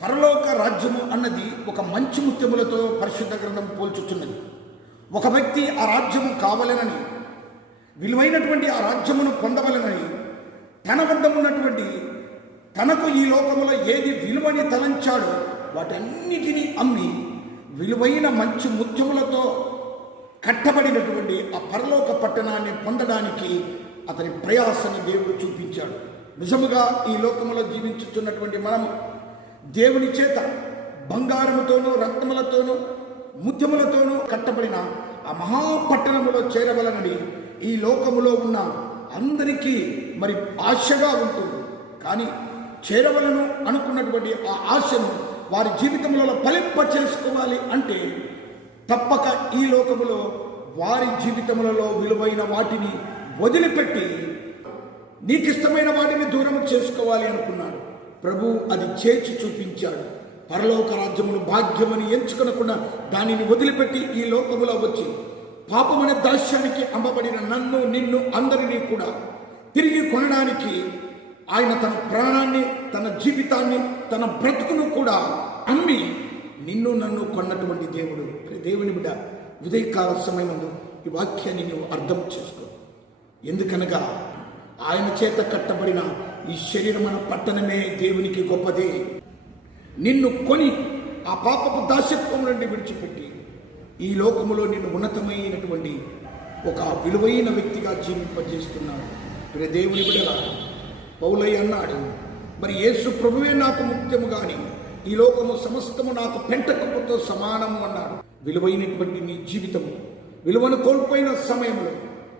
పరలోక రాజ్యము అన్నది ఒక మంచి ముత్యములతో పరిశుద్ధ గ్రంథం పోల్చుచున్నది. ఒక వ్యక్తి ఆ రాజ్యము కావాలనని, విలువైనటువంటి ఆ రాజ్యమును పొందవలనని తన వద్ద ఉన్నటువంటి తనకు ఈ లోకములో ఏది విలువని తలంచాడో వాటన్నిటినీ అమ్మి విలువైన మంచి ముత్యములతో కట్టబడినటువంటి ఆ పరలోక పట్టణాన్ని పొందడానికి అతని ప్రయాసని దేవుడు చూపించాడు. నిజముగా ఈ లోకములో జీవించుతున్నటువంటి మనం దేవుని చేత బంగారముతోనూ రత్నములతోనూ ముత్యములతోనూ కట్టబడిన ఆ మహాపట్టణములో చేరవలనని ఈ లోకములో ఉన్న అందరికీ మరి ఆశగా ఉంటుంది. కానీ చేరవలను అనుకున్నటువంటి ఆ ఆశను వారి జీవితంలో ఫలింప చేసుకోవాలి అంటే తప్పక ఈ లోకములో వారి జీవితములలో విలువైన వాటిని వదిలిపెట్టి నీకిష్టమైన వాటిని దూరం చేసుకోవాలి అనుకున్నాడు. ప్రభు అది చేర్చి చూపించాడు. పరలోక రాజ్యమును భాగ్యమని ఎంచుకొనకుండా దానిని వదిలిపెట్టి ఈ లోకములో వచ్చి పాపమనే దాస్యానికి అమ్మబడిన నన్ను నిన్ను అందరినీ కూడా తిరిగి కొనడానికి ఆయన తన ప్రాణాన్ని, తన జీవితాన్ని, తన బ్రతుకును కూడా అమ్మి నిన్ను నన్ను కొన్నటువంటి దేవుడు. దేవుని బిడ్డ, ఉదయకాల సమయమందు ఈ వాక్యాన్ని నువ్వు అర్థం చేసుకో. ఎందుకనగా ఆయన చేత కట్టబడిన ఈ శరీరమైన పట్టణమే దేవునికి గొప్పదే. నిన్ను కొని ఆ పాపపు దాస్యత్వం నుండి విడిచిపెట్టి ఈ లోకములో నిన్ను ఉన్నతమైనటువంటి ఒక విలువైన వ్యక్తిగా జీవింపజేస్తున్నాడు. దేవుని బిడ్డలా, పౌలయ్య అన్నాడు, మరి యేసు ప్రభువే నాకు ముఖ్యము గాని ఈ లోకము సమస్తము నాకు పెంటకప్పుతో సమానము అన్నాడు. విలువైనటువంటి నీ జీవితము విలువను కోల్పోయిన సమయంలో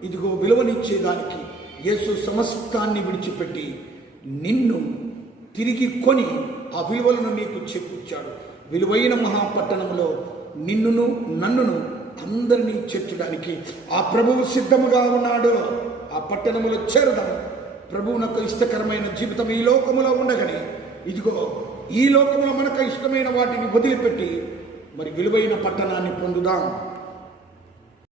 ఇదిగో విలువనిచ్చేదానికి యేసు సమస్తాన్ని విడిచిపెట్టి నిన్ను తిరిగి కొని ఆ విలువలను నీకు చేకూర్చాడు. విలువైన మహాపట్టణంలో నిన్నును నన్నును అందరినీ చేర్చడానికి ఆ ప్రభువు సిద్ధముగా ఉన్నాడు. ఆ పట్టణములో చేరదాం. ప్రభువునకు ఇష్టకరమైన జీవితం ఈ లోకములో ఉండగానే ఇదిగో ఈ లోకములో మనకు ఇష్టమైన వాటిని వదిలిపెట్టి మరి విలువైన పట్టణాన్ని పొందుదాం.